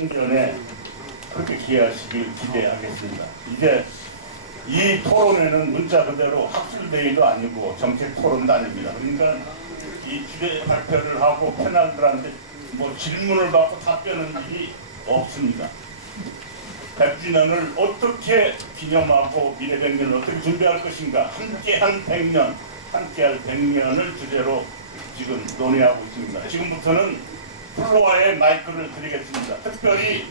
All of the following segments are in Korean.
신년에 그렇게 기회하시길 기대하겠습니다. 이제 이 토론회는 문자 그대로 학술회의도 아니고 정책 토론도 아닙니다. 그러니까 이 주제 발표를 하고 패널들한테 뭐 질문을 받고 답변은 일이 없습니다. 100주년을 어떻게 기념하고 미래 100년을 어떻게 준비할 것인가, 함께한 100년, 함께할 100년을 주제로 지금 논의하고 있습니다. 지금부터는 플로어에 마이크를 드리겠습니다. 특별히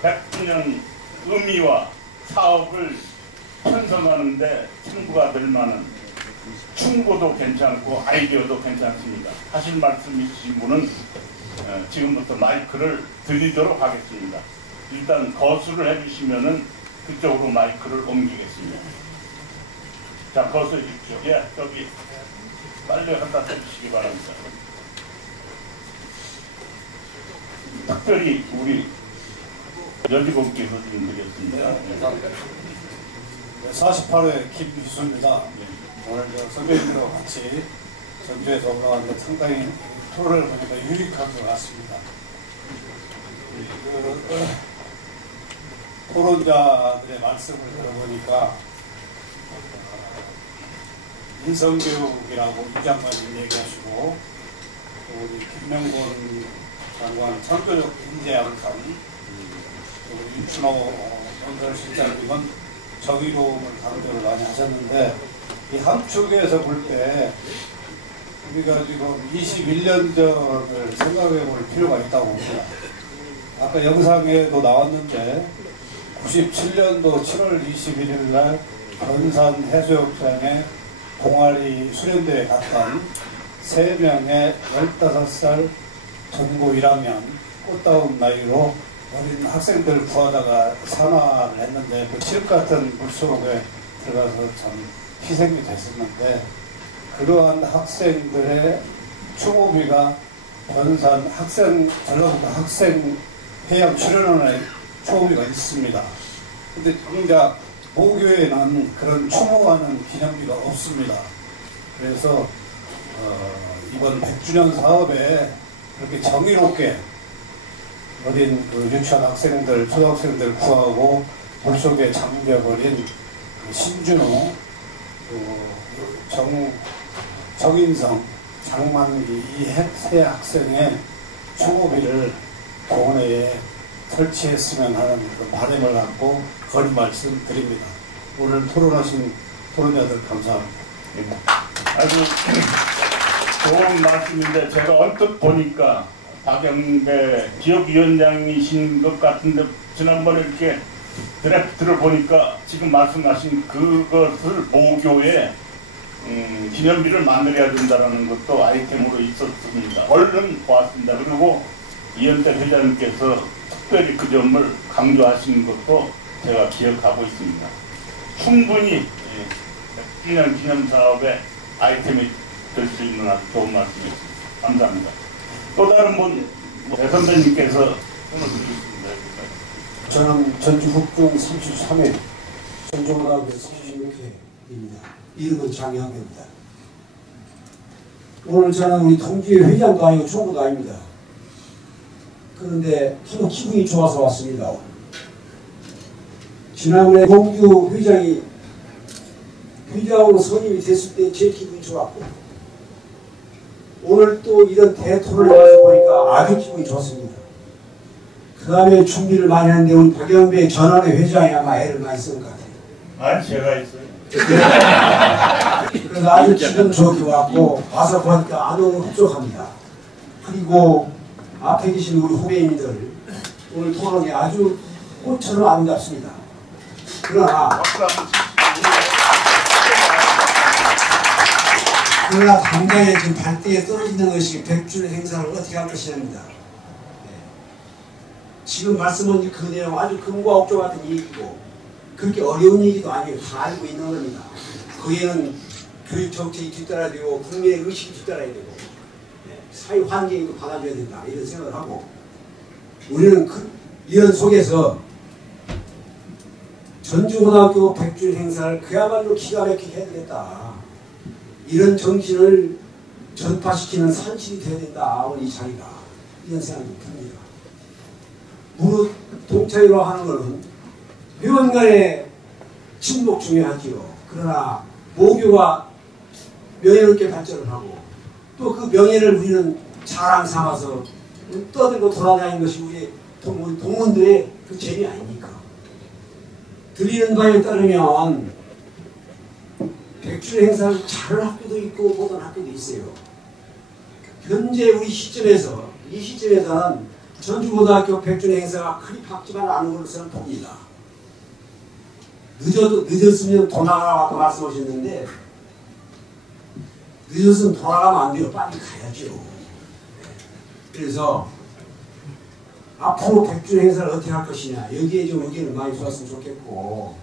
100주년 의미와 사업을 편성하는데 참고가 될 만한 충고도 괜찮고 아이디어도 괜찮습니다. 하실 말씀 있으신 분은 지금부터 마이크를 드리도록 하겠습니다. 일단 거수를 해주시면은 그쪽으로 마이크를 옮기겠습니다. 자, 거수해 주십시오. 예, 저기 빨리 갖다 대주시기 바랍니다. 특별히 우리 여직원께서 좀 드리겠습니다. 네, 48회 김희수입니다. 오늘 선배님들과 같이 전주에서 올라왔는데 상당히 토론을 보니까 유익한 것 같습니다. 토론자들의 말씀을 들어보니까 인성교육이라고 이 장관님 얘기하시고 또 우리 김명곤 장관 창조적 인재 양상, 또 윤춘호 건설실장님은 정의로움을 강조를 많이 하셨는데 이 함축에서 볼 때 우리가 지금 21년 전을 생각해 볼 필요가 있다고 봅니다. 아까 영상에도 나왔는데 97년도 7월 21일 날 변산 해수욕장에 동아리 수련대에 갔던 3명의 15살 전고 1학년 꽃다운 나이로 어린 학생들 구하다가 산화를 했는데 그 칠흑 같은 물속에 들어가서 참 희생이 됐었는데 그러한 학생들의 추모비가 변산 학생 전라북도 학생 해양 출연원의 추모비가 있습니다. 근데 정작 모교에는 그런 추모하는 기념비가 없습니다. 그래서 이번 100주년 사업에 그렇게 정의롭게 어린 그 유치원 학생들, 초등학생들 구하고 물속에 잠겨버린 그 신준호, 정인성, 장만기 이 세 학생의 추모비를 동호회에 설치했으면 하는 그런 바람을 갖고 거듭 말씀드립니다. 오늘 토론하신 토론자들 감사합니다. 아주 좋은 말씀인데 제가 언뜻 보니까 박영배 기업위원장이신 것 같은데 지난번에 이렇게 드래프트를 보니까 지금 말씀하신 그것을 모교에 기념비를 만들어야 된다는 것도 아이템으로 있었습니다. 얼른 보았습니다. 그리고 이현택 회장님께서 특별히 그 점을 강조하신 것도 제가 기억하고 있습니다. 충분히 100주년 기념사업의 아이템이 될 수 있는 아주 좋은 말씀이었습니다. 감사합니다. 또 다른 분, 선배님께서 손을 드리겠습니다. 저는 전주 북동 33회 전주고등학교 36회입니다. 이름은 장영배입니다. 오늘 저는 우리 동지회 회장도 아니고 총무도 아닙니다. 그런데 너무 기분이 좋아서 왔습니다. 지난번에 동주 회장이 회장으로 선임이 됐을 때 제 기분이 좋았고 오늘 또 이런 대토론을 와서 보니까 아주 기분이 좋습니다. 그 다음에 준비를 많이 했는데 우리 박영배 전원의 회장이 아마 애를 많이 쓴 것 같아요. 아니 제가 있어요. 그래서 아주 기분 좋게 왔고 와서 보니까 아주 흡족합니다. 그리고 앞에 계신 우리 후배님들 오늘 토론이 아주 꽃처럼 아름답습니다. 그러나 당장에 지금 발대에 떨어지는 것이 100주년 행사를 어떻게 할 것이냐입니다. 지금 말씀은 그 내용 아주 금과 옥조 같은 얘기고 그렇게 어려운 얘기도 아니에요. 다 알고 있는 겁니다. 거기에는 교육 정책이 뒤따라야 되고 국민의 의식이 뒤따라야 되고 사회 환경도 받아줘야 된다 이런 생각을 하고 우리는 이런 속에서 전주고등학교 100주년 행사를 그야말로 기가 막히게 해야 되겠다. 이런 정신을 전파시키는 산실이 되어야 된다. 오늘 이 자리가 이런 생각이 듭니다. 무릇 동창회로 하는 것은 회원 간의 친목 중요하지요. 그러나 모교가 명예롭게 발전을 하고 또 그 명예를 우리는 자랑 삼아서 떠들고 돌아다니는 것이 우리 동문들의 그 재미 아닙니까? 들리는 바에 따르면 백주년 행사를 잘하는 학교도 있고 못하는 학교도 있어요. 현재 우리 시점에서 이 시점에서는 전주고등학교 백주년 행사가 그리 밝지만 않은 걸로 저는 봅니다. 늦었으면 돌아가라고 아까 말씀하셨는데 늦었으면 돌아가면 안 돼요. 빨리 가야죠. 그래서 앞으로 백주년 행사를 어떻게 할 것이냐 여기에 좀 의견을 많이 주었으면 좋겠고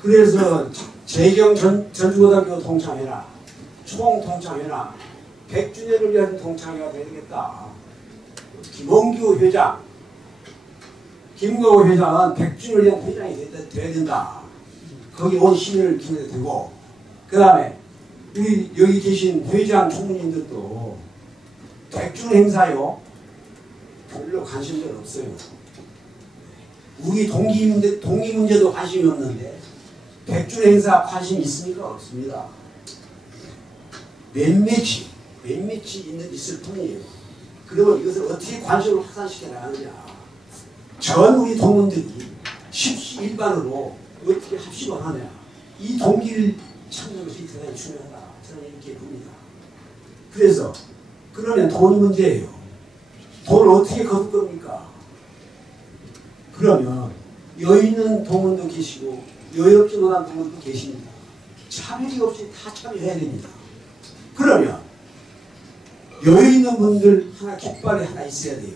그래서 재경 전주고등학교 동창회나 총동창회나 100주년을 위한 동창회가 되겠다. 김원규 회장, 김광호 회장은 100주년을 위한 회장이 돼야 된다. 거기 온 시민을 기회도 되고 그 다음에 우리 여기 계신 회장 총무님들도 100주년 행사요 별로 관심들 없어요. 우리 동기 문제도 관심이 없는데 100주년 행사 관심 있습니까? 없습니다. 몇몇이 있을 뿐이에요. 그러면 이것을 어떻게 관심을 확산시켜 나가느냐. 전 우리 동문들이 십시일반으로 어떻게 합심을 하냐. 이 동기를 찾는 것이 대단히 중요하다. 저는 이렇게 봅니다. 그래서 그러면 돈이 문제예요. 돈을 어떻게 거둘 겁니까? 그러면 여유 있는 동문도 계시고 여유롭지 못한 동문도 계십니다. 차별이 없이 다 참여해야 됩니다. 그러면 여유 있는 분들 하나 깃발이 하나 있어야 돼요.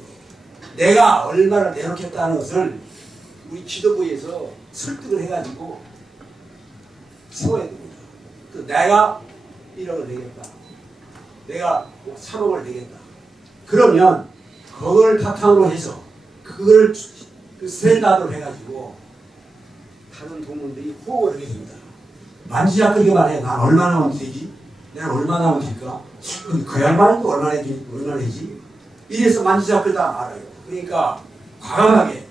내가 얼마를 내놓겠다는 것을 우리 지도부에서 설득을 해가지고 세워야 됩니다. 내가 1억을 내겠다. 내가 3억을 내겠다. 그러면 그걸 바탕으로 해서 그걸 스탠다드로 해가지고 다른 동문들이 호응을 하게 됩니다. 만지작거리기만 해. 난 얼마나 하면 되지? 내가 얼마나 하면 될까? 그 양반은 또 얼마나 되지? 이래서 만지작거리다 말아요. 그러니까 과감하게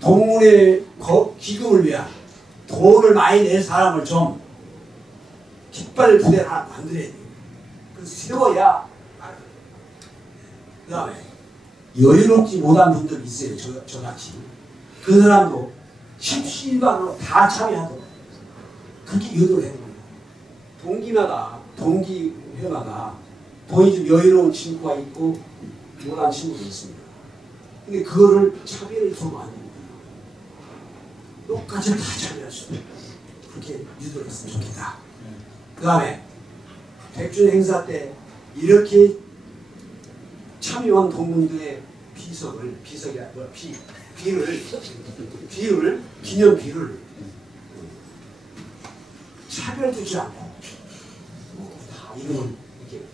동문의 기금을 위한 돈을 많이 낼 사람을 좀 깃발 부대를 하나 만들어야 돼요. 그래서 세워야 그 다음에 여유롭지 못한 분들이 있어요. 저같이. 그 사람도 십시일반으로 다 참여하도록 그렇게 유도를 해야 됩니다. 동기회마다 돈이 좀 여유로운 친구가 있고 못한 친구도 있습니다. 근데 그거를 차별을 두면 안 됩니다. 똑같이 다 참여할 수 있도록 그렇게 유도를 했으면 좋겠다. 그 다음에 백주년 행사 때 이렇게 참여한 동문들의 기념비를 차별 두지 않고 다 이름을 이렇게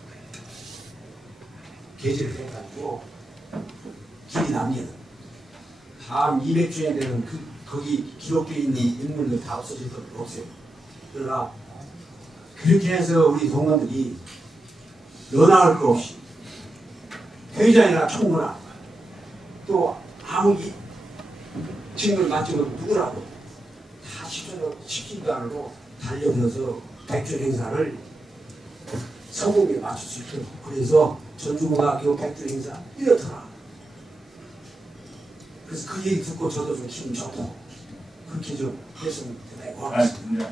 게재를 해가지고 길이 남기는 다음 200주년 되는 거기 기록되어 있는 인물들 다 없어질 것 없어요. 그러나 그렇게 해서 우리 동문들이 너나할 것 없이 회장이나 총무나 또 아무 직을 맡지도 누구라도 다 십시일반으로 달려들어서 백주년 행사를 성공에 맞출 수 있도록 그래서 전주고등학교 백주년 행사 이렇더라. 그래서 그 얘기 듣고 저도 좀 기분 좋고 그렇게 좀 했으면 대단히 고맙습니다.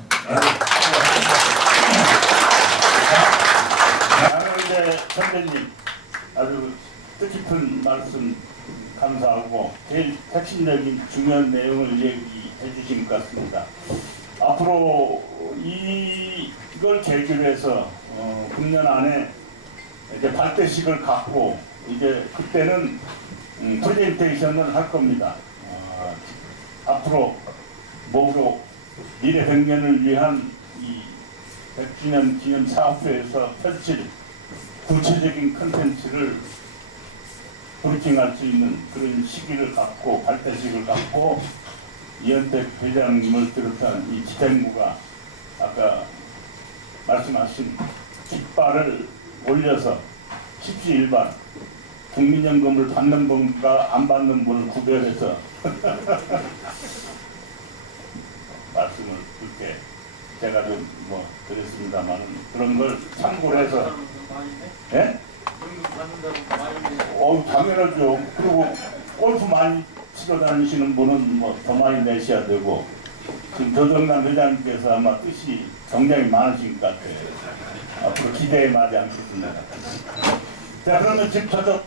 이제 선배님 아주 뜻깊은 말씀 감사하고 제일 핵심적인 중요한 내용을 얘기해 주신 것 같습니다. 앞으로 이걸 계기로 해서 금년 안에 이제 발대식을 갖고 이제 그때는 프레젠테이션을 할 겁니다. 앞으로 목으로 미래 100년을 위한 이 100주년 기념 사업소에서 펼칠 구체적인 컨텐츠를 브리핑할 수 있는 그런 시기를 갖고 발대식을 갖고 이현택 회장님을 비롯한 이 집행부가 아까 말씀하신 깃발을 올려서 십시일반 국민연금을 받는 분과 안 받는 분을 구별해서 말씀을 그렇게 제가 좀 뭐 드렸습니다만 그런 걸 참고를 해서 예? 당연하죠. 그리고 골프 많이 치러 다니시는 분은 뭐 더 많이 내셔야 되고 지금 조정남 회장님께서 아마 뜻이 정량이 많으신 것 같아요. 앞으로 기대에 맞지 않겠습니다. 자, 그러면 지금 저도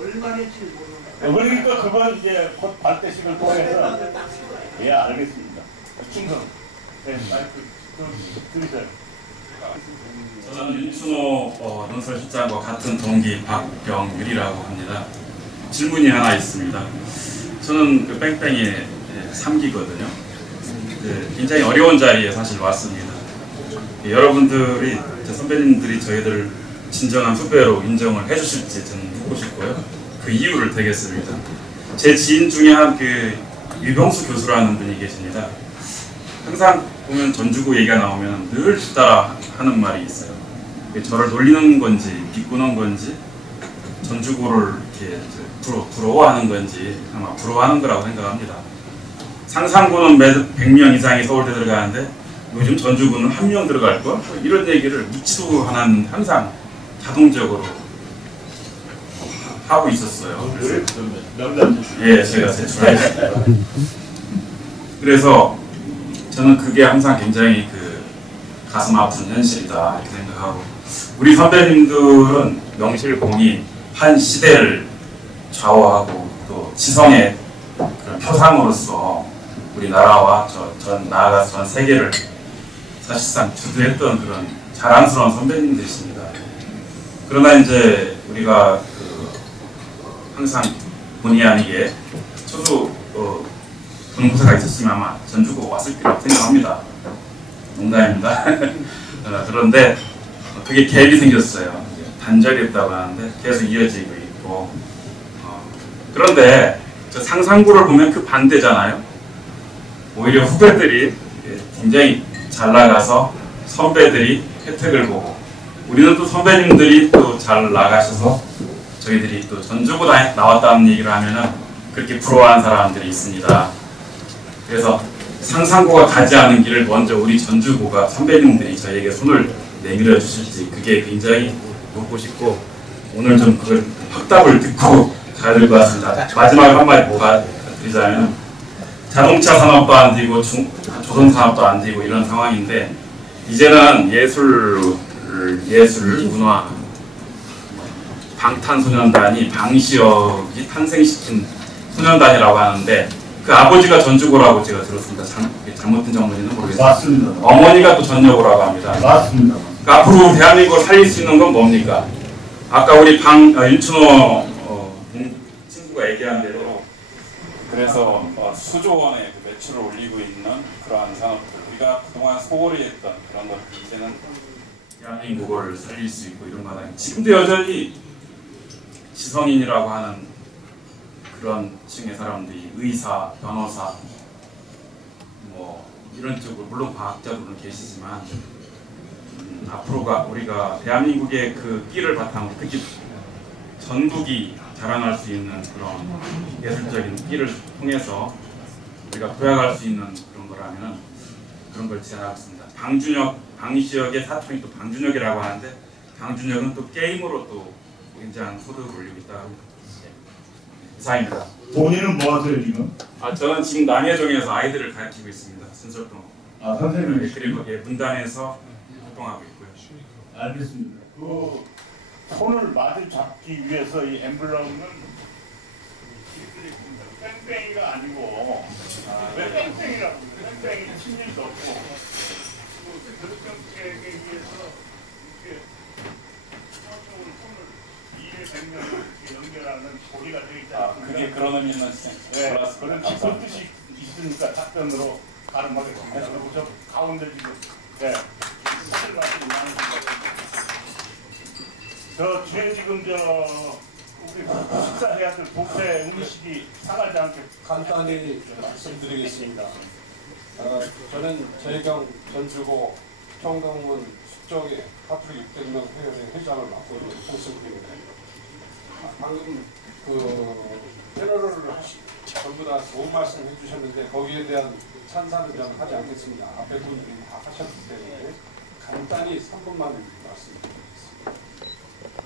얼마 낼지 모르는 그러니까 그건 이제 곧 발대식을 통해서 예, 알겠습니다. 충성. 네, 마이크 들으세요. 저는 윤춘호 논설실장과 같은 동기 박병율이라고 합니다. 질문이 하나 있습니다. 저는 그 뺑뺑이의 3기거든요. 굉장히 어려운 자리에 사실 왔습니다. 여러분들이, 선배님들이 저희들 진정한 후배로 인정을 해주실지 저는 묻고 싶고요. 그 이유를 대겠습니다. 제 지인 중에 한 그 유병수 교수라는 분이 계십니다. 항상 보면 전주구 얘기가 나오면 늘 뒤따라 하는 말이 있어요. 저를 놀리는 건지 비꼬는 건지 전주구를 이렇게 부러워하는 건지 아마 부러워하는 거라고 생각합니다. 상산구는 매주 100명 이상이 서울대 들어가는데 요즘 전주구는 1명 들어갈 거? 이런 얘기를 묻지도 않은 항상 자동적으로 하고 있었어요. 예, 제가 제출하겠습니다. 그래서 저는 그게 항상 굉장히 그 가슴 아픈 현실이다 이렇게 생각하고, 우리 선배님들은 명실공히 한 시대를 좌우하고 또 지성의 그런 표상으로서 우리나라와 나아가서 전 세계를 사실상 주도했던 그런 자랑스러운 선배님들이십니다. 그러나 이제 우리가 항상 본의 아니게 저도 분고사가 있었으면 아마 전주고 왔을 거라고 생각합니다. 농담입니다. 그런데 그게 갭이 생겼어요. 단절했다고 하는데 계속 이어지고 있고, 그런데 저 상산구를 보면 그 반대잖아요. 오히려 후배들이 굉장히 잘 나가서 선배들이 혜택을 보고, 우리는 또 선배님들이 또 잘 나가셔서 저희들이 또 전주고 나왔다는 얘기를 하면은 그렇게 부러워하는 사람들이 있습니다. 그래서 상산고가 가지 않은 길을 먼저 우리 전주고가 선배님들이 저희에게 손을 내밀어 주실지 그게 굉장히 묻고 싶고, 오늘 좀 그걸 확답을 듣고 가야 될 것 같습니다. 마지막 한마디 뭐가 드리자면, 자동차 산업도 안 되고 조선 산업도 안 되고 이런 상황인데, 이제는 예술 문화 방탄소년단이 방시혁이 탄생시킨 소년단이라고 하는데, 그 아버지가 전주고라고 제가 들었습니다. 잘못된 정보인지는 모르겠습니다. 맞습니다. 어머니가 또 전여고라고 합니다. 맞습니다. 그러니까 앞으로 대한민국을 살릴 수 있는 건 뭡니까? 아까 우리 윤춘호 친구가 얘기한 대로, 그래서 수조 원의 그 매출을 올리고 있는 그러한 산업들, 우리가 그동안 소홀히 했던 그런 것들, 이제는 대한민국을 살릴 수 있고 이런 거다. 지금도 여전히 지성인이라고 하는 그런 층의 사람들이 의사, 변호사, 뭐 이런 쪽으로, 물론 과학자들은 계시지만 앞으로가 우리가 대한민국의 그 끼를 바탕으로, 특히 전국이 자랑할 수 있는 그런 예술적인 끼를 통해서 우리가 도약할 수 있는 그런 거라면 그런 걸 제안하고 있습니다. 방시혁의 사촌이 또 방준혁이라고 하는데, 방준혁은 또 게임으로 또 굉장한 소득을 올리고 있다고 합니다. 이상입니다. 본인은 뭐 하세요 지금? 저는 지금 남해종에서 아이들을 가르치고 있습니다. 순설동. 선생님. 그리고 문단에서 활동하고 있고요. 알겠습니다. 그 손을 마주 잡기 위해서 이 엠블럼은 뺑뺑이가 아니고, 왜 뺑뺑이라고? 뺑뺑이 친일도 없고, 그릇병에게 위해서 이렇게 한쪽으로 손을 200명 이렇게 연결하는 고리가 되어 있지 않습니까? 그게 그런 의미는 네, 그런 깊은 뜻이 있으니까 답변으로 가름하겠습니다. 그리고 저 가운데 지금 사실 말씀이 많으신 저 뒤에 지금 우리 식사해야 될 뷔페 음식이 상하지 않게 간단히 말씀드리겠습니다. 저는 재경 전주고 평동문 숙적의 카톨릭 600명 회원의 회장을 맡고 있는 홍승구입니다. 방금 패널을 전부 다 좋은 말씀 해주셨는데 거기에 대한 찬사는 저는 하지 않겠습니다. 앞에 분들이 다 하셨기 때문에 간단히 3분만 말씀드리겠습니다.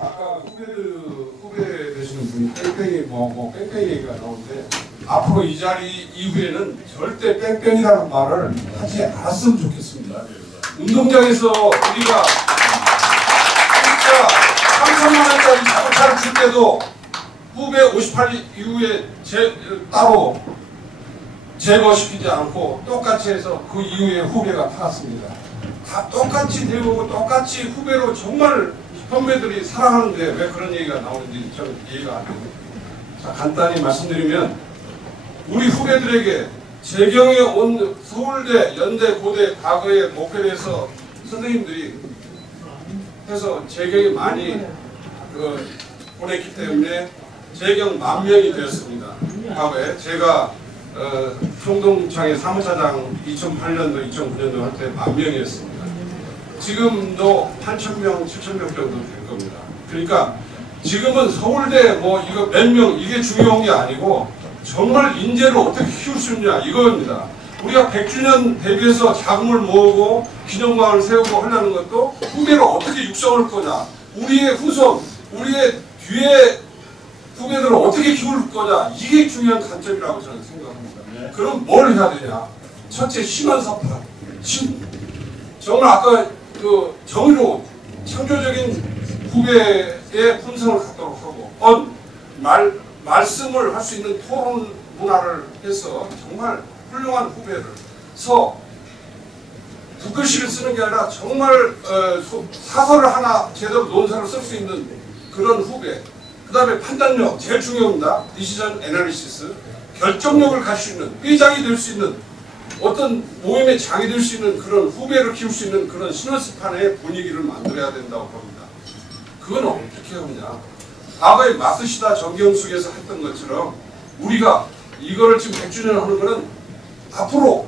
아까 후배 되시는 분이 뺑뺑이 얘기가 나오는데 앞으로 이 자리 이후에는 절대 뺑뺑이라는 말을 하지 않았으면 좋겠습니다. 운동장에서 우리가 진짜 3천만 원짜리 자동차를 줄 때도 후배 58 이후에 따로 제거시키지 않고 똑같이 해서 그 이후에 후배가 타갔습니다. 다 똑같이 되고 똑같이 후배로 정말 선배들이 사랑하는데 왜 그런 얘기가 나오는지 저는 이해가 안 돼요. 자, 간단히 말씀드리면 우리 후배들에게 재경에 온 서울대, 연대, 고대 과거의 목표에서 선생님들이 해서 재경이 많이 보냈기 때문에 재경 10,000명이 되었습니다. 과거에 제가 총동창의 사무차장 2008년도, 2009년도 할 때 10,000명이었습니다. 지금도 8,000명, 7,000명 정도 될 겁니다. 그러니까 지금은 서울대 이거 몇 명 이게 중요한 게 아니고 정말 인재를 어떻게 키울 수 있냐 이거입니다. 우리가 100주년 대비해서 자금을 모으고 기념관을 세우고 하려는 것도 후배를 어떻게 육성할 거냐, 우리의 후손, 우리의 뒤에 후배들을 어떻게 키울 거냐 이게 중요한 관점이라고 저는 생각합니다. 그럼 뭘 해야 되냐? 첫째 신원사파. 정말 아까 정의로 창조적인 후배의 품성을 갖도록 하고 말씀을 할 수 있는 토론 문화를 해서 정말 훌륭한 후배를 붓글씨를 쓰는 게 아니라 정말 사설을 하나 제대로 논설을 쓸 수 있는 그런 후배. 그 다음에 판단력 제일 중요합니다. 디시전 애널리시스. 결정력을 가질 수 있는 회장이 될 수 있는 어떤 모임의 장이 될 수 있는 그런 후배를 키울 수 있는 그런 시너지판의 분위기를 만들어야 된다고 봅니다. 그건 어떻게 하느냐. 과거에 마스시다 정경숙에서 했던 것처럼 우리가 이거를 지금 100주년 하는 거는 앞으로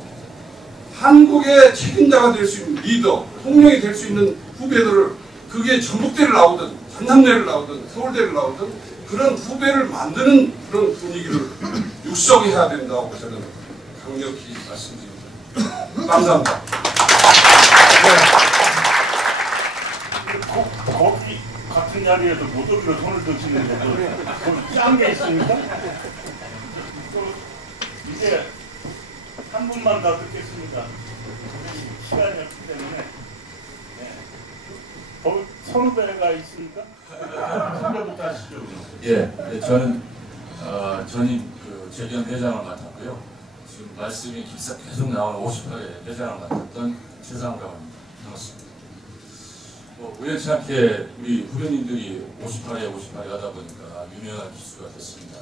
한국의 책임자가 될 수 있는 리더, 통령이 될 수 있는 후배들을 그게 전북대를 나오든 전남대를 나오든 서울대를 나오든 그런 후배를 만드는 그런 분위기를 육성해야 된다고 저는 강력히 말씀드립니다. 감사합니다. 거기 같은 자리에도 못 올려 손을 드시는데 거기 짠 게 있습니까? 이제 한 분만 더 듣겠습니다. 시간이 없기 때문에 거기 선후배가 있습니까? 선배부터 하시죠. 예, 저는 전임 재경 회장을 맡았고요. 지금 말씀이 계속 나오는 58회 회장을 맡았던 최상가입니다. 반갑습니다. 우연치 않게 우리 후배님들이 58회 하다 보니까 유명한 기수가 됐습니다.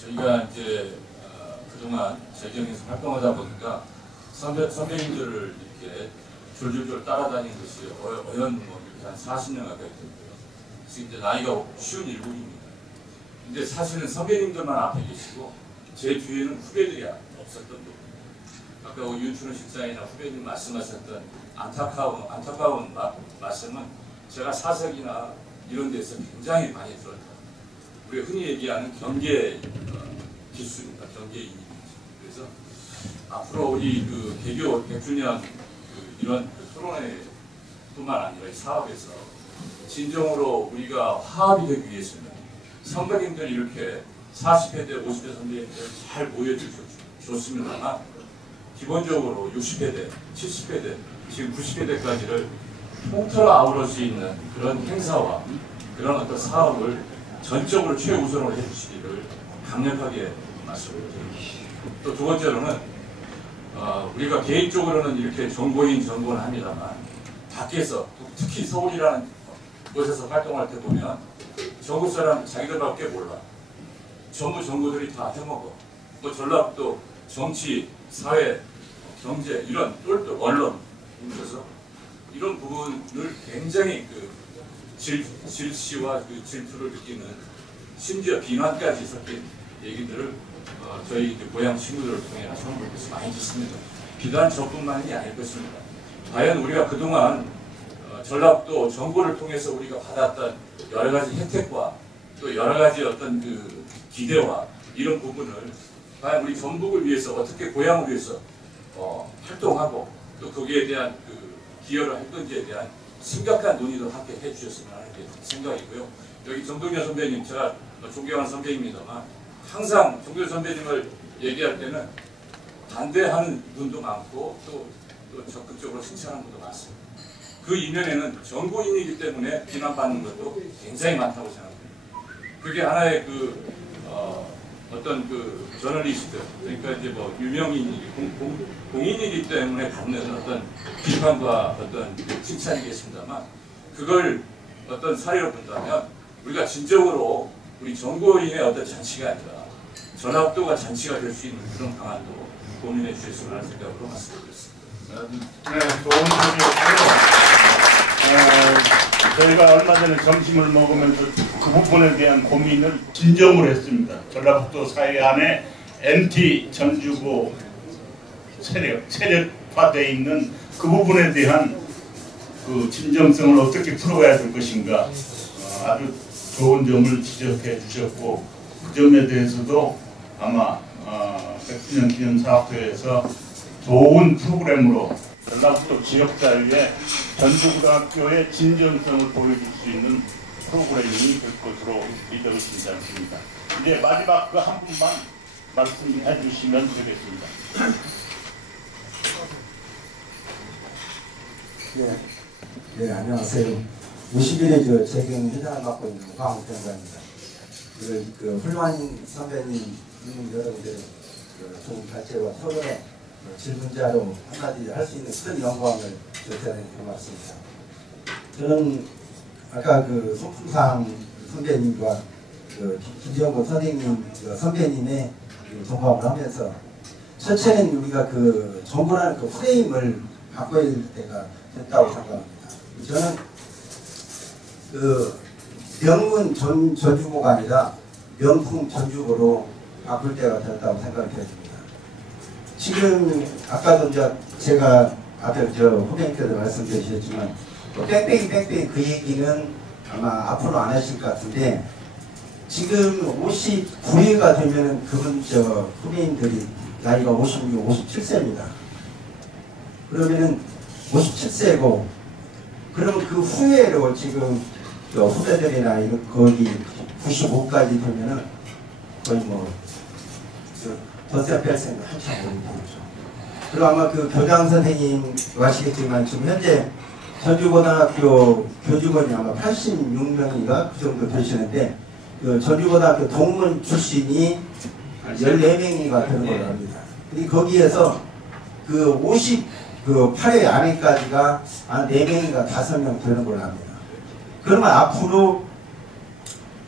저희가 이제 그동안 재경에서 활동하다 보니까 선배님들을 이렇게 졸졸졸 따라다닌 것이 이렇게 한 40년 가까이 됐고요. 지금 이제 나이가 57입니다. 근데 사실은 선배님들만 앞에 계시고 제 뒤에는 후배들이 없었던 겁니다. 아까 윤춘호 실장이나 후배님 말씀하셨던 안타까운 말씀은 제가 사석이나 이런 데서 굉장히 많이 들었다. 우리가 흔히 얘기하는 경계 기수입니다. 경계인입니다. 그래서 앞으로 우리 개교 100주년 이런 토론회뿐만 아니라 이 사업에서 진정으로 우리가 화합이 되기 위해서는 선배님들이 이렇게 40회 때 50대 선배님들 잘 모여주셨습니다만 기본적으로 60회 대, 70회 대, 지금 90회 대까지를 통틀어 아우를 수 있는 그런 행사와 그런 어떤 사업을 전적으로 최우선으로 해주시기를 강력하게 말씀드립니다. 또 두 번째로는 우리가 개인적으로는 이렇게 정보인 정보는 합니다만 밖에서 특히 서울이라는 곳에서 활동할 때 보면 전국 사람 자기들밖에 몰라. 전부 정보들이 다 해먹어. 전라북도 정치, 사회, 경제 이런 똘똘 언론 그래서 이런 부분을 굉장히 질시와 질투를 느끼는 심지어 비난까지 섞인 얘기들을 저희 고향 친구들을 통해 선물해서 많이 듣습니다. 비단 저뿐만이 아닐 것입니다. 과연 우리가 그동안 전라북도 정보를 통해서 우리가 받았던 여러 가지 혜택과 또 여러 가지 어떤 그 기대와 이런 부분을 과연 우리 전북을 위해서 어떻게 고향을 위해서 활동하고 또 거기에 대한 그 기여를 할 건지에 대한 심각한 논의도 함께 해주셨으면 하는 게 생각이고요. 여기 정동현 선배님, 제가 존경하는 선배입니다만 항상 정동현 선배님을 얘기할 때는 반대하는 분도 많고 또 적극적으로 칭찬하는 분도 많습니다. 그 이면에는 정보인이기 때문에 비난받는 것도 굉장히 많다고 생각합니다. 그게 하나의 그 어떤 그 저널리스트, 그러니까 이제 뭐 유명인이기 공인이기 때문에 받는 어떤 비판과 어떤 그 칭찬이겠습니다만 그걸 어떤 사례로 본다면 우리가 진정으로 우리 정보인의 어떤 잔치가 아니라 전합도가 잔치가 될 수 있는 그런 방안도 고민해 주셨으면 하는 생각으로 말씀드렸습니다. 네, 좋은 소리였고요. 저희가 얼마 전에 점심을 먹으면서 그 부분에 대한 고민을 진정으로 했습니다. 전라북도 사회 안에 MT 전주고 세력화되어 있는 그 부분에 대한 그 진정성을 어떻게 풀어가야 될 것인가 아주 좋은 점을 지적해 주셨고 그 점에 대해서도 아마 백주년 기념 사업회에서 좋은 프로그램으로 전라북도 지역사회에 전주고등학교의 진정성을 보여줄 수 있는 프로그램이 될 것으로 믿어 의심치 않습니다. 이제 마지막 그 한 분만 말씀해 주시면 되겠습니다. 네, 안녕하세요. 51회 재경 회장을 맡고 있는 황병관입니다. 그 훌륭한 선배님 여러분들 좋은 발제와 토론에 질문자로 한마디 할 수 있는 큰 영광을 저한테 고맙습니다. 저는 아까 그 소풍상 선배님과 그 김정국 선배님의 동감을 하면서 첫째는 우리가 그 정보라는 그 프레임을 바꿔야 될 때가 됐다고 생각합니다. 저는 그 명문 전주고가 아니라 명품 전주고로 바꿀 때가 됐다고 생각이 됩니다. 지금 아까도 이제 제가 앞에 후배님께도 말씀드리셨지만 뺑뺑이 그 얘기는 아마 앞으로 안 하실 것 같은데 지금 59회가 되면은 그분 후배님들이 나이가 56, 57세입니다. 그러면은 57세고 그러면 그 후회로 지금 후배들이나 이런 거기 95까지 되면은 거의 뭐 덧세 뺄셈이 한참 오래 되죠. 그리고 아마 그 교장 선생님 아시겠지만 지금 현재 전주고등학교 교직원이 아마 86명인가 그 정도 되시는데 그 전주고등학교 동문 출신이 14명인가 되는 걸로 압니다. 근데 거기에서 그 58회 안에까지가 한 4명인가 5명 되는 걸로 합니다. 그러면 앞으로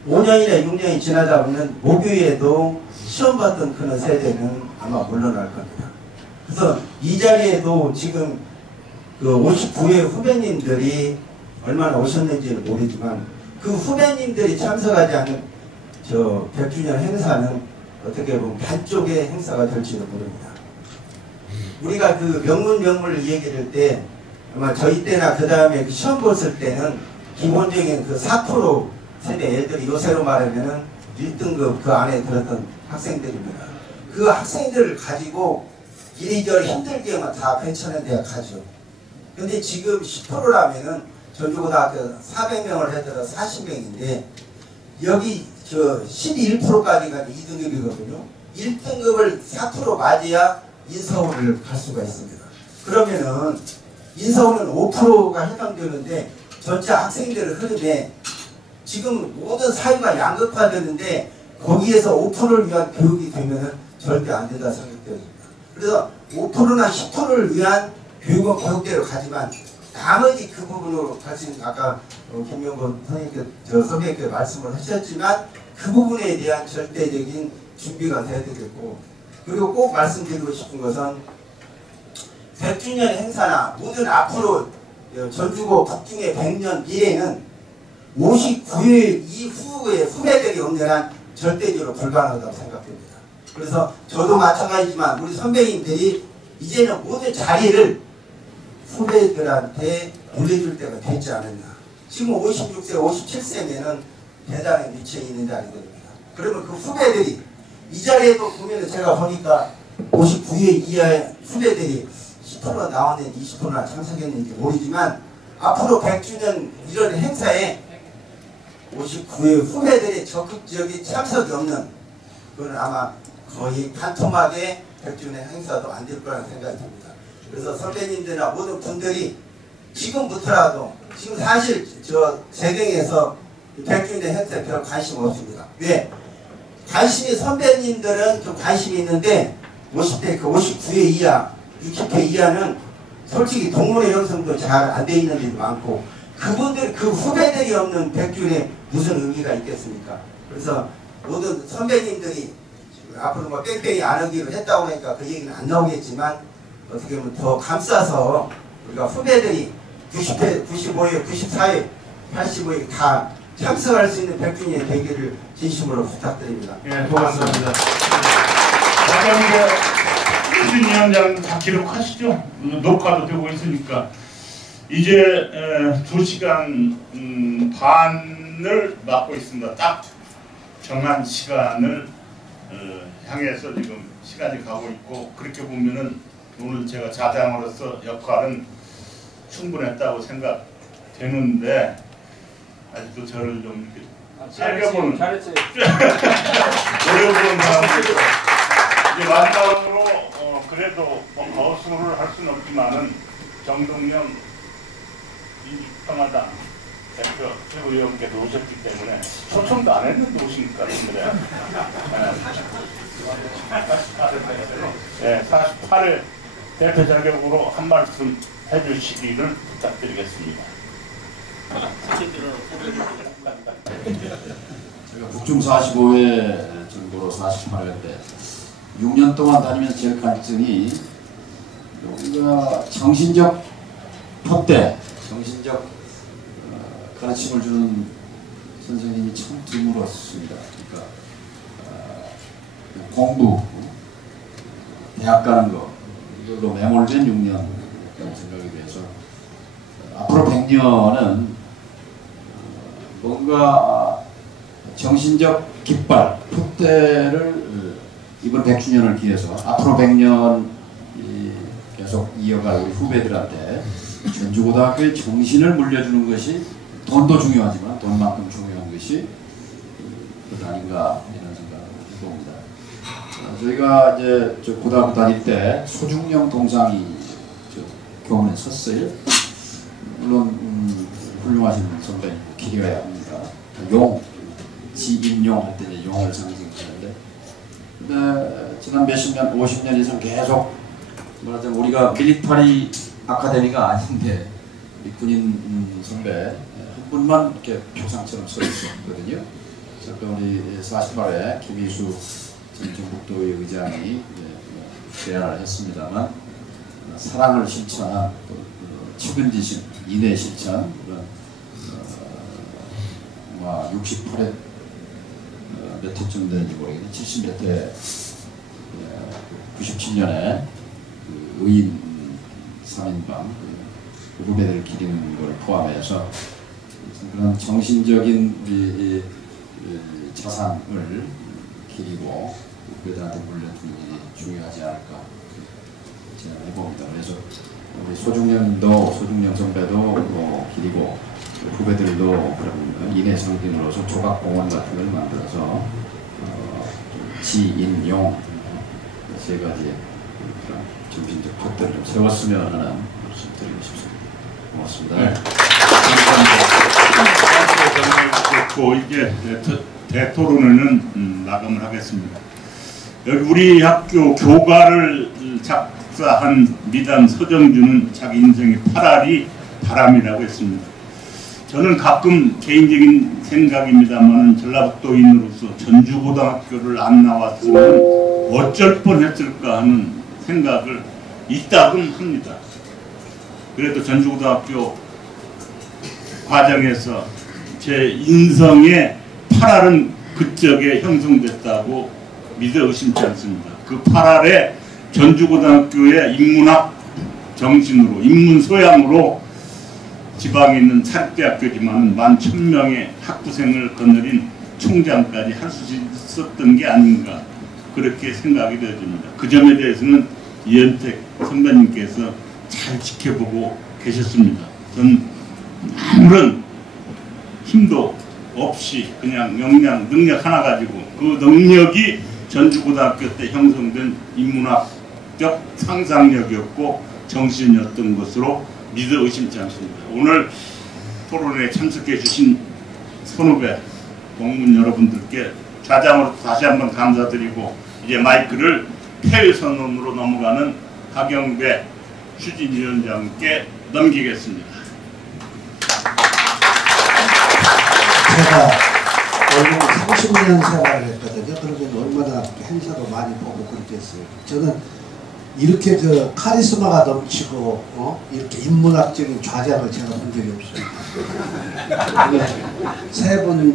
5년이나 6년이 지나다 보면 모교에도 시험 봤던 그런 세대는 아마 물러날 겁니다. 그래서 이 자리에도 지금 그 59회 후배님들이 얼마나 오셨는지는 모르지만 그 후배님들이 참석하지 않은 100주년 행사는 어떻게 보면 반쪽의 행사가 될지도 모릅니다. 우리가 그 명문을 얘기할 때 아마 저희 때나 그 다음에 시험 봤을 때는 기본적인 그 4% 세대 애들이 요새로 말하면은 1등급 그 안에 들었던 학생들입니다. 그 학생들을 가지고 이리저리 힘들게만 다 괜찮은 데가 가죠. 근데 지금 10%라면은 전주고등학교 400명을 해도 40명인데 여기 12%까지가 2등급이거든요. 1등급을 4% 맞아야 인서울을 갈 수가 있습니다. 그러면은 인서울은 5%가 해당되는데 전체 학생들의 흐름에 지금 모든 사회가 양극화되는데 거기에서 5%를 위한 교육이 되면은 절대 안 된다 생각됩니다. 그래서 5%나 10%를 위한 교육은 교육대로 가지만 나머지 그 부분으로 사실 아까 김명건 선생님께 말씀을 하셨지만 그 부분에 대한 절대적인 준비가 돼야 되겠고 그리고 꼭 말씀드리고 싶은 것은 100주년 행사나 모든 앞으로 전주고 북중의 100년 미래는 59일 이후의 후배들이 없는 한 절대적으로 불가능하다고 생각됩니다. 그래서 저도 마찬가지지만 우리 선배님들이 이제는 모든 자리를 후배들한테 물려줄 때가 되지 않았나. 지금 56세, 57세면은 대단히 위치에 있는 자리들입니다. 그러면 그 후배들이 이 자리에도 보면 제가 보니까 59회 이하의 후배들이 10% 나왔는지 20%나 참석했는지 모르지만 앞으로 100주년 이런 행사에 59회 후배들의 적극적인 참석이 없는 그건 아마 거의 반토막의 100주년 행사도 안 될 거라는 생각이 듭니다. 그래서 선배님들이나 모든 분들이 지금부터라도 지금 사실 저 재경에서 100주년 행사에 별 관심 없습니다. 왜? 관심이 선배님들은 좀 관심이 있는데 50대 그 59회 이하 60회 이하는 솔직히 동문회 형성도 잘 안 돼 있는 데도 많고 그분들 그 후배들이 없는 100주년에 무슨 의미가 있겠습니까? 그래서 모든 선배님들이 앞으로 뭐 뺑뺑이 안 하기로 했다고 하니까 그 얘기는 안 나오겠지만 어떻게 보면 더 감싸서 우리가 후배들이 90회, 95회, 94회, 85회 다 참석할 수 있는 100주년의 되기를 진심으로 부탁드립니다. 예, 고맙습니다. 유진 위원장 다 기록하시죠? 녹화도 되고 있으니까 이제 2시간 반을 맡고 있습니다. 딱 정한 시간을 향해서 지금 시간이 가고 있고 그렇게 보면은 오늘 제가 자장으로서 역할은 충분했다고 생각되는데 아직도 저를 좀 살펴보는 노려보는 사람들 이제 마지막으로 그래도 거수를 할 수는 없지만은 정동영 민주평화당 대표 최고위원께서 오셨기 때문에 초청도 안 했는데 오신 것 같은데 48회 대표 자격으로 한 말씀 해주시기를 부탁드리겠습니다. 제가 북중 45회 정도로 48회 때 6년 동안 다니면서 제일 갈증이 우리가 정신적 폭대, 정신적 가르침을 주는 선생님이 참 드물었습니다. 그러니까 공부, 대학 가는 거 이걸로 매몰된 6년 생각이 돼서 앞으로 100년은 뭔가 정신적 깃발, 폭대를 이번 100주년을 기해서 앞으로 100년 계속 이어갈 우리 후배들한테 전주고등학교의 정신을 물려주는 것이 돈도 중요하지만 돈만큼 중요한 것이 그것 아닌가 이런 생각을 해봅니다. 저희가 이제 저 고등학교 다닐 때 소중령 동상이 교문에 섰어요. 물론 훌륭하신 선배 기려야 합니다. 용, 지인용 할 때 이제 용을 상징하는데 근데 지난 몇십 년, 50년 이상 계속 말하자면 우리가 밀리터리 아카데미가 아닌데 우리 군인 선배 한 분만 이렇게 표상처럼 서 있었거든요. 잠깐 우리 48회 김희수 전 경북도의 의장이 제안을 했습니다만 사랑을 실천한 측은지심, 인내 실천 그런 68회 몇 회쯤 되는지 모르겠는데 70몇 회 97년에 그 의인 3인방 그 후배들을 기리는 걸 포함해서 그런 정신적인 자산을 기리고 후배들한테 물려주는 일이 중요하지 않을까 제안을 해봅니다. 그래서 우리 소중령 선배도 기리고 후배들도 그런 인해 상징으로서 조각공원 같은 걸 만들어서 지인용 세 가지의 그런 정신적 푯대를 좀 세웠으면 하는 말씀 드리고 싶습니다. 고맙습니다. 네. 감사합니다. 이제 대토론회는 마감을 하겠습니다. 여기 우리 학교 교과를 작사한 미단 서정주는 자기 인생의 8알이 바람이라고 했습니다. 저는 가끔 개인적인 생각입니다만 전라북도인으로서 전주고등학교를 안 나왔으면 어쩔 뻔했을까 하는 생각을 이따금 합니다. 그래도 전주고등학교 과정에서 제 인성의 8알은 그쪽에 형성됐다고 믿어 의심치 않습니다. 그 8알에 전주고등학교의 인문학 정신으로 인문 소양으로 지방에 있는 사립대학교지만 11,000명의 학부생을 거느린 총장까지 할 수 있었던 게 아닌가 그렇게 생각이 되어집니다. 그 점에 대해서는 이현택 선배님께서 잘 지켜보고 계셨습니다. 전 아무런 힘도 없이 그냥 역량, 능력 하나 가지고 그 능력이 전주고등학교 때 형성된 인문학적 상상력이었고 정신이었던 것으로 믿어 의심치 않습니다. 오늘 토론에 참석해 주신 선후배 동문 여러분들께 좌장으로 다시 한번 감사드리고 이제 마이크를 폐회선언으로 넘어가는 하경배 추진위원장께 넘기겠습니다. 제가 원래 30년 생활을 했거든요. 그러면 얼마나 행사도 많이 보고 그랬겠어요. 저는 이렇게 카리스마가 넘치고 이렇게 인문학적인 좌장을 제가 본 적이 없습니다. 세 번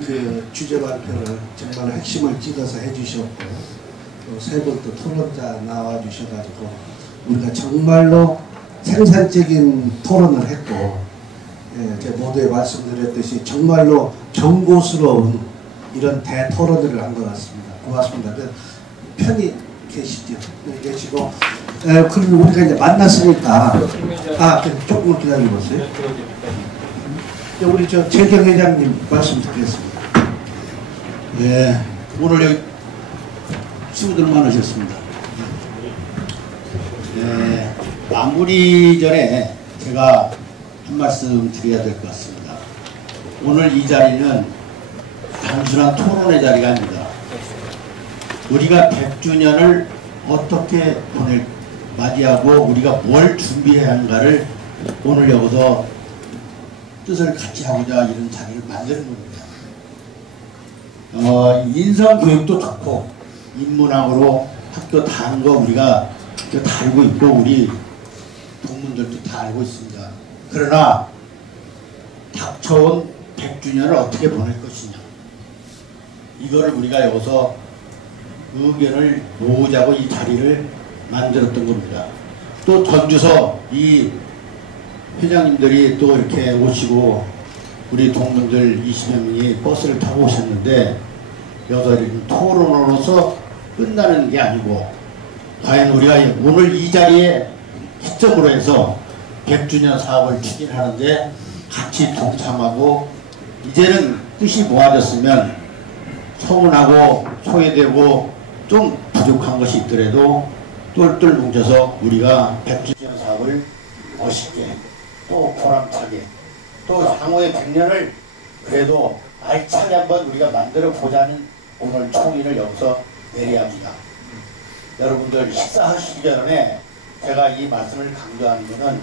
주제 발표를 정말 핵심을 찍어서 해주셨고 또 세 번 또 토론자 나와 주셔가지고 우리가 정말로 생산적인 토론을 했고 제 모두에 말씀드렸듯이 정말로 경고스러운 이런 대토론을 한 것 같습니다. 고맙습니다. 편히 계시죠. 계시고 그럼 우리가 이제 만났으니까 조금 기다려보세요. 우리 재경 회장님 말씀 듣겠습니다. 네, 오늘 여기 수고들 많으셨습니다. 네, 마무리 전에 제가 한 말씀 드려야 될 것 같습니다. 오늘 이 자리는 단순한 토론의 자리가 아닙니다. 우리가 100주년을 어떻게 맞이하고 우리가 뭘 준비해야 하는가를 오늘 여기서 뜻을 같이 하고자 이런 자리를 만드는 겁니다. 인성교육도 좋고 인문학으로 학교 다 한 거 우리가 다 알고 있고 우리 동문들도 다 알고 있습니다. 그러나 닥쳐온 100주년을 어떻게 보낼 것이냐 이거를 우리가 여기서 의견을 모으자고 이 자리를 만들었던 겁니다. 또 전주서 이 회장님들이 또 이렇게 오시고 우리 동문들 20여 명이 버스를 타고 오셨는데 여기서 토론으로서 끝나는 게 아니고 과연 우리가 오늘 이 자리에 기점으로 해서 100주년 사업을 추진하는데 같이 동참하고 이제는 뜻이 모아졌으면 서운하고 소외되고 좀 부족한 것이 있더라도 똘똘 뭉쳐서 우리가 100주년 사업을 멋있게 또 보람차게 또 향후의 100년을 그래도 알차게 한번 우리가 만들어 보자는 오늘 총의를 여기서 내려야 합니다. 여러분들 식사하시기 전에 제가 이 말씀을 강조하는 것은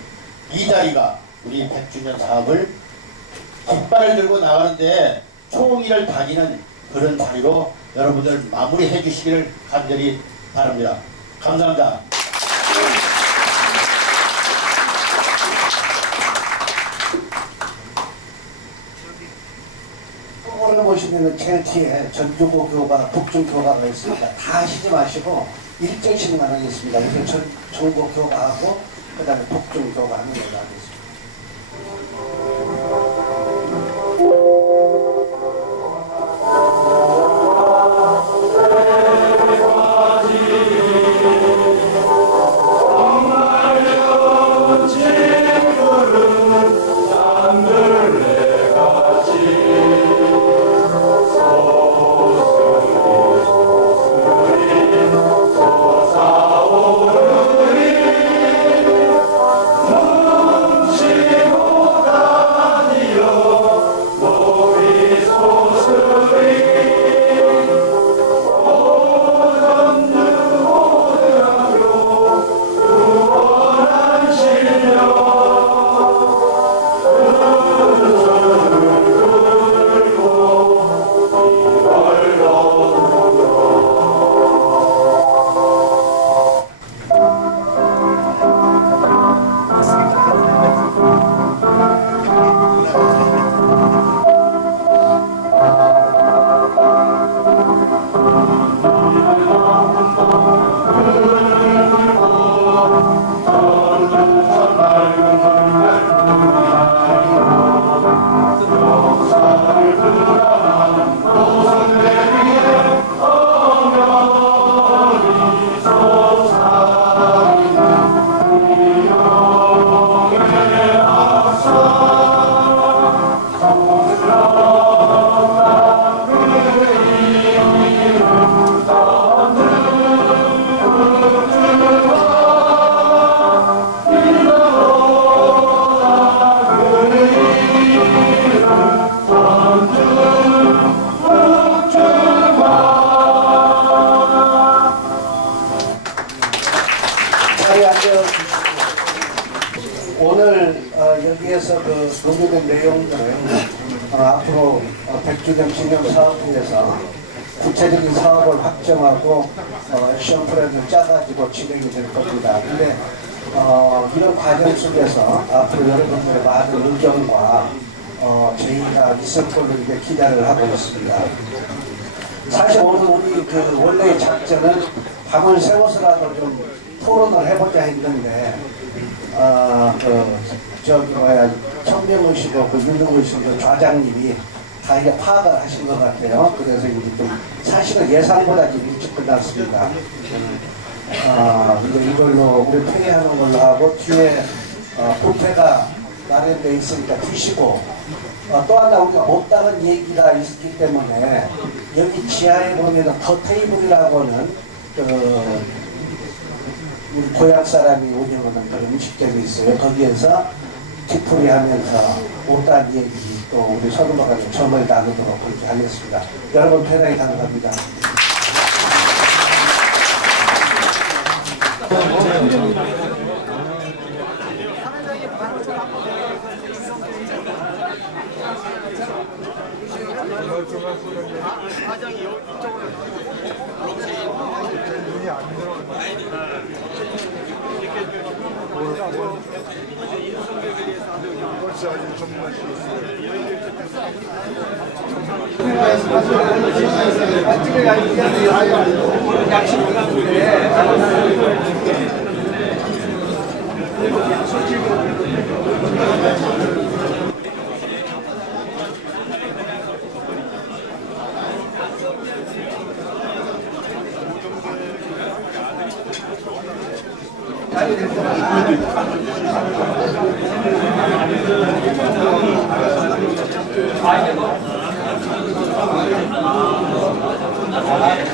이 자리가 우리 100주년 사업을 깃발을 들고 나가는데 총의를 다지는 그런 자리로 여러분들 마무리해 주시기를 간절히 바랍니다. 감사합니다. 오늘 보시면 제일 뒤에 전주고 교가, 북중 교가가 있습니다. 다 하시지 마시고 일정씩만 하겠습니다. 그래서 전고 교가하고 그 다음에 북중 교가 하는 걸로 하겠습니다. 여기에서 그 논의된 내용들은 앞으로 백주년 기념 사업부에서 구체적인 사업을 확정하고 액션 플랜을 짜가지고 진행이 될 겁니다. 근데 이런 과정 속에서 앞으로 여러분들의 많은 의견과 저희가 있을 걸로 이제 기대를 하고 있습니다. 사실 오늘 우리 그 원래의 작전은 밤을 새워서라도 좀 토론을 해보자 했는데 청명의시고 그 윤동의시고 좌장님이 다 이제 파악을 하신 것 같아요. 그래서 이제 좀 사실은 예상보다 좀 일찍 끝났습니다. 이제 이걸로 우리 회의하는 걸로 하고 뒤에 부패가 마련되어 있으니까 드시고 또 하나 우리가 못다는 얘기가 있기 때문에 여기 지하에 보면 더 테이블이라고는 우리 고향 사람이 운영하는 그런 음식점이 있어요. 거기에서 뒤풀이 하면서 못다한 얘기 또 우리 서로가 간에 점을 나누도록 그렇게 하겠습니다. 여러분 대단히 감사합니다. 아,